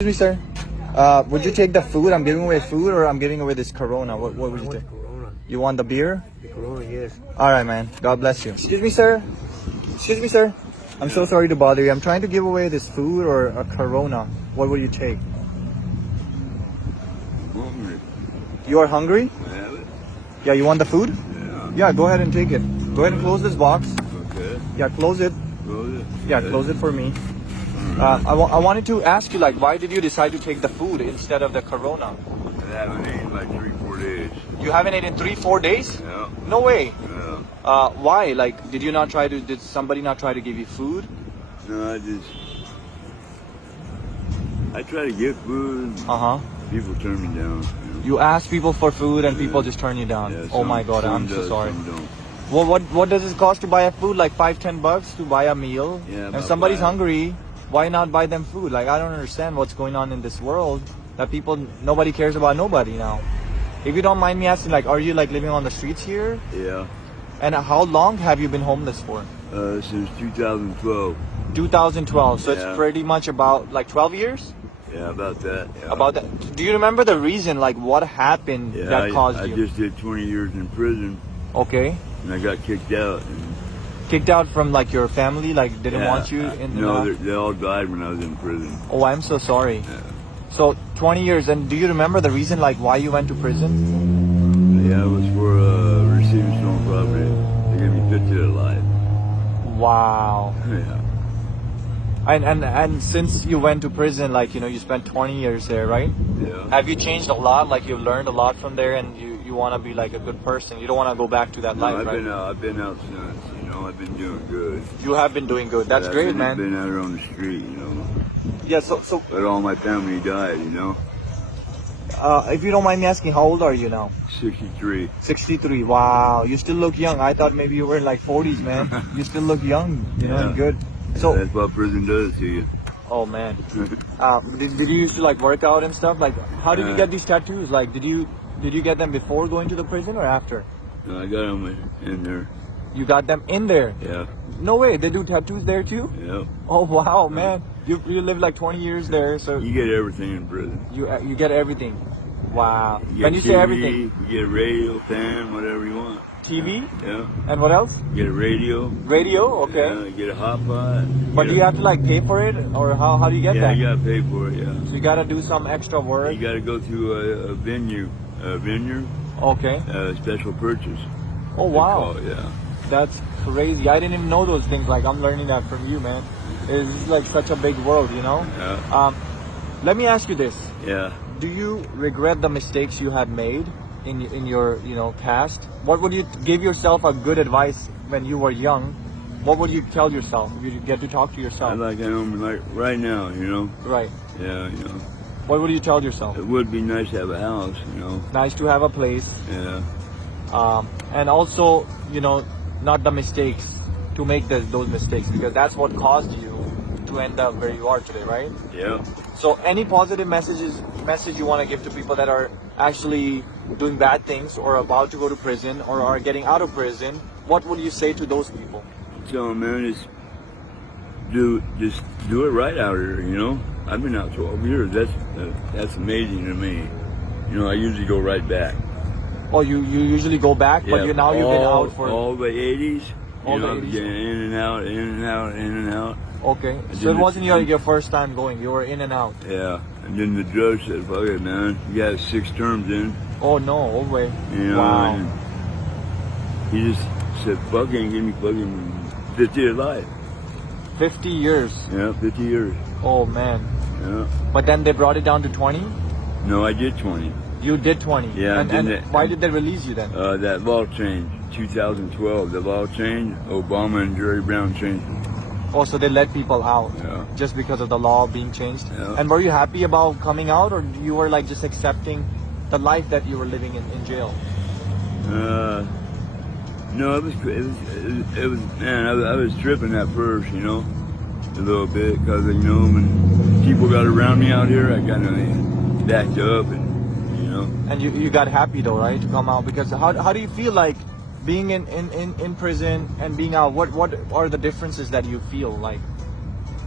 Excuse me, sir. Would you take the food? I'm giving away food, or I'm giving away this Corona. What would you take? Corona. You want the beer? The Corona, yes. All right, man. God bless you. Excuse me, sir. Excuse me, sir. I'm so sorry to bother you. I'm trying to give away this food or a Corona. What will you take? Hungry. You are hungry? I have it. Yeah, you want the food? Yeah. Yeah, go ahead and take it. Go ahead and close this box. Okay. Yeah, close it. Close it. Yeah, close it for me. I wanted to ask you, like, why did you decide to take the food instead of the Corona? I haven't eaten like 3-4 days. You haven't eaten 3-4 days? Yeah. No way. Yeah. Why? Like, did somebody not try to give you food? No, I try to get food. People turn me down. You ask people for food and people just turn you down. Yeah, Oh my God, I'm so does, sorry. some don't. Well, what does it cost to buy a food? Like $5-10 to buy a meal? Yeah, if about somebody's that. hungry, why not buy them food? Like, I don't understand what's going on in this world that nobody cares about nobody now. If you don't mind me asking, like, are you like living on the streets here? Yeah. And how long have you been homeless for? Since 2012. 2012. So Yeah. it's pretty much about like 12 years? Yeah, about that. Yeah. About that. Do you remember the reason, like what happened Yeah, that caused I you? just did 20 years in prison, Okay. and I got kicked out. And, Kicked out from like your family, like didn't yeah, want you in the... No, they all died when I was in prison. Oh, I'm so sorry. Yeah. So 20 years, and do you remember the reason, like why you went to prison? Yeah, it was for receiving stolen property. They gave me 50 to life. Wow. Yeah. And since you went to prison, like, you know, you spent 20 years there, right? Yeah. Have you changed a lot? Like you've learned a lot from there, and you want to be like a good person. You don't want to go back to that No, life, right? I've been out since. You know, I've been doing good. You have been doing good. That's Yeah, great, I've man. been out here on the street, you know. Yeah, so But all my family died, you know. if you don't mind me asking, how old are you now? 63. 63. Wow, you still look young. I thought maybe you were in like 40s, man. You still look young, you know, and good. So, That's what prison does to you. oh man, did you used to like work out and stuff? Like, how did you get these tattoos? Like, did you get them before going to the prison or after? No, I got them in there. You got them in there? Yeah. No way, they do tattoos there too? Yeah. Oh wow, man, you lived like 20 years there, so You get everything in prison. you get everything. Wow. You When get you say TV, everything, you get a radio, fan, whatever you want. TV, Yeah. and what else? You get a radio. Radio, okay. Yeah, you get a hot pot. But do you have to like pay for it, or how do you get Yeah, that? you gotta pay for it, yeah. So you gotta do some extra work. You gotta go through a venue, Okay. special purchase. Oh they wow, call it, yeah. that's crazy. I didn't even know those things. Like, I'm learning that from you, man. It's like such a big world, you know. Yeah. Let me ask you this: Yeah. do you regret the mistakes you had made in your past? What would you give yourself a good advice when you were young? What would you tell yourself if you get to talk to yourself? I like right now, you know. Right. Yeah, you know. What would you tell yourself? It would be nice to have a house, you know. Nice to have a place, Yeah. and also, not the mistakes, to make those mistakes, because that's what caused you to end up where you are today, right? Yeah. So any positive message you want to give to people that are actually doing bad things or about to go to prison or are getting out of prison, what would you say to those people? So man, just do it right out here, you know. I've been out 12 years. That's amazing to me. You know, I usually go right back. Oh, you usually go back, but you've been out for all the 80s. All you the know, 80s. getting in and out, in and out, in and out. Okay, And so then it wasn't your first time going. You were in and out. Yeah, and then the judge said, "Fuck it, man. You got 6 terms in." Oh no, oh way. You know, Wow. and he just said, "Fucking give me fucking 50 to life." 50 years. Yeah, 50 years. Oh man. Yeah. But then they brought it down to 20. No, I did 20. You did 20. Yeah, And, and and then why did they release you then? That law changed, 2012. The law changed. Obama and Jerry Brown changed it. Oh, so they let people out Yeah. just because of the law being changed. Yeah. And were you happy about coming out, or you were like just accepting the life that you were living in jail? No, it was man, I was tripping at first, you know, a little bit, because, you know, when people got around me out here, I kind of backed up, and, you know. And you got happy though, right, to come out? Because how do you feel like being in prison and being out? What are the differences that you feel like?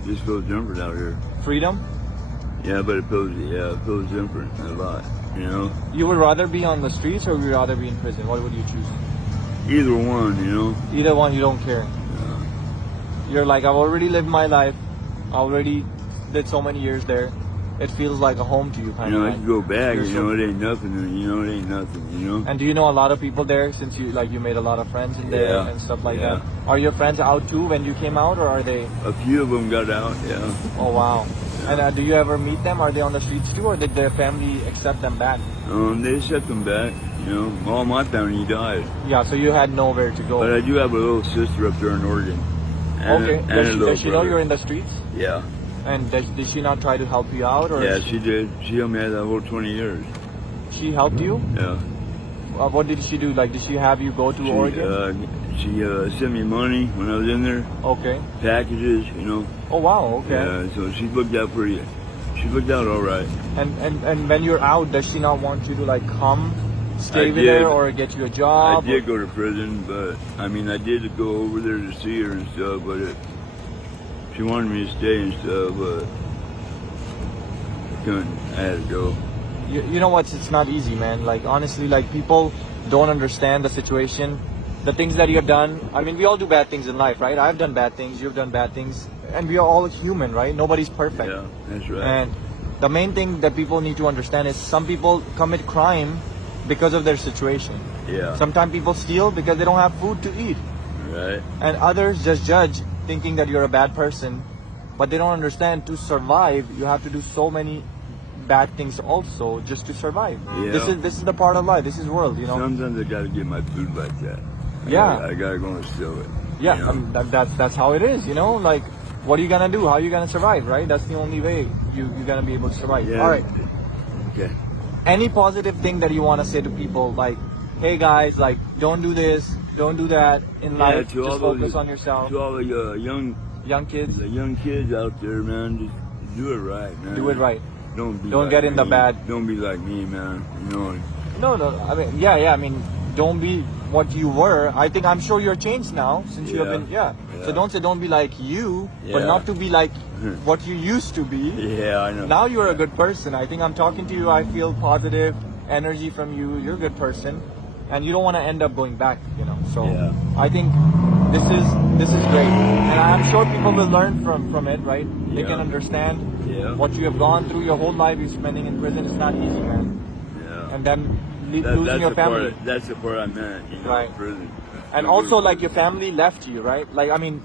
Just feel different out here. Freedom? Yeah, but it feels different a lot, you know? You would rather be on the streets or would you rather be in prison? What would you choose? Either one, you know? Either one, you don't care. You're like, I've already lived my life. I already did so many years there. It feels like a home to you, kind You know, of. I can go back, you know, it ain't nothing, you know, it ain't nothing, you know? And do you know a lot of people there since you made a lot of friends in there Yeah, and stuff like yeah. that? Are your friends out too when you came out or are they? A few of them got out, yeah. Oh wow. And do you ever meet them? Are they on the streets too or did their family accept them back? They set them back, you know. All my family died. Yeah, so you had nowhere to go. But I do have a little sister up there in Oregon. And Okay. and a little Does she know brother. you're in the streets? Yeah. And did she not try to help you out or? Yeah, she did. She helped me out that whole 20 years. She helped you? Yeah. What did she do? Like, did she have you go to Oregon? She sent me money when I was in there. Okay. Packages, you know. Oh wow. Okay. Yeah, so she looked out for you. She looked out all right. And when you're out, does she not want you to like come stay I with her did. or get you a I job? did go to prison, but I mean, I did go over there to see her and stuff, but she wanted me to stay and stuff, but I couldn't. I had to go. You know what? It's not easy, man. Like honestly, like people don't understand the situation, the things that you have done. I mean, we all do bad things in life, right? I've done bad things. You've done bad things, and we are all human, right? Nobody's perfect. Yeah, that's right. And the main thing that people need to understand is some people commit crime because of their situation. Yeah. Sometimes people steal because they don't have food to eat. Right. And others just judge thinking that you're a bad person, but they don't understand to survive you have to do so many bad things also just to survive. Yeah. This is the part of life. This is world, you know. Sometimes I gotta get my food like that. Yeah. I gotta go and steal it. Yeah, you know? that's how it is, you know. Like, what are you gonna do? How are you gonna survive, right? That's the only way you're gonna be able to survive. Yeah. All right. Okay. Any positive thing that you want to say to people, like, hey guys, like, don't do this, don't do that in life. to all Just those- focus on yourself. To all the Young kids, the young kids out there, man, just do it right, man. do it right. Don't Don't get in the me. bad. Don't be like me, man. You know. No. I mean, yeah. I mean, don't be what you were. I think I'm sure you're changed now since you have been. Yeah. So Yeah. don't say don't be like you, but Yeah. not to be like what you used to be. Yeah, I know. Now you're a good person. I think I'm talking to you. I feel positive energy from you. You're a good person, and you don't want to end up going back. You know. So Yeah. I think this is great, and I'm sure people will learn from it. Right? They Yeah. can understand Yeah. what you have gone through your whole life. You're spending in prison. It's not easy, man. Yeah. And then That- losing your the part- family. that's the part I meant. You know, Right. prison. And Don't go also, to like, your family left you, right? Like, I mean,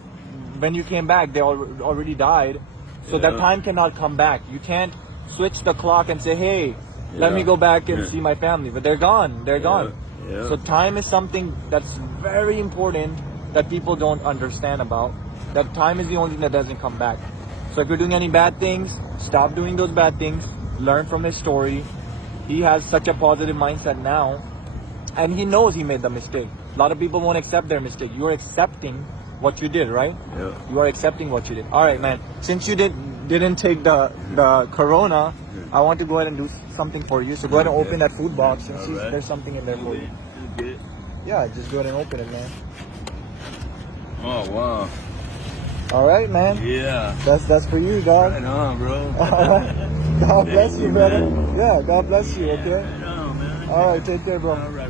when you came back, they already died. So that Yeah. time cannot come back. You can't switch the clock and say, hey, let me Yeah. go back and Yeah. see my family. But they're gone. They're gone. Yeah. So time is something that's very important that people don't understand about. That time is the only thing that doesn't come back. So if you're doing any bad things, stop doing those bad things. Learn from his story. He has such a positive mindset now. And he knows he made the mistake. A lot of people won't accept their mistake. You're accepting what you did, right? Yeah. You are accepting what you did. All right, man. Since you didn't take the corona, I want to go ahead and do something for you. So go ahead and open that food box and see if Alright. there's something in there for you. Get it? Yeah, just go ahead and open it, man. Oh wow. All right, man. Yeah. That's for you, dog. Right on, bro. God bless Thank you, you, brother. man. Yeah, God bless you. Okay. Right on, man. All right, take care, bro. All right.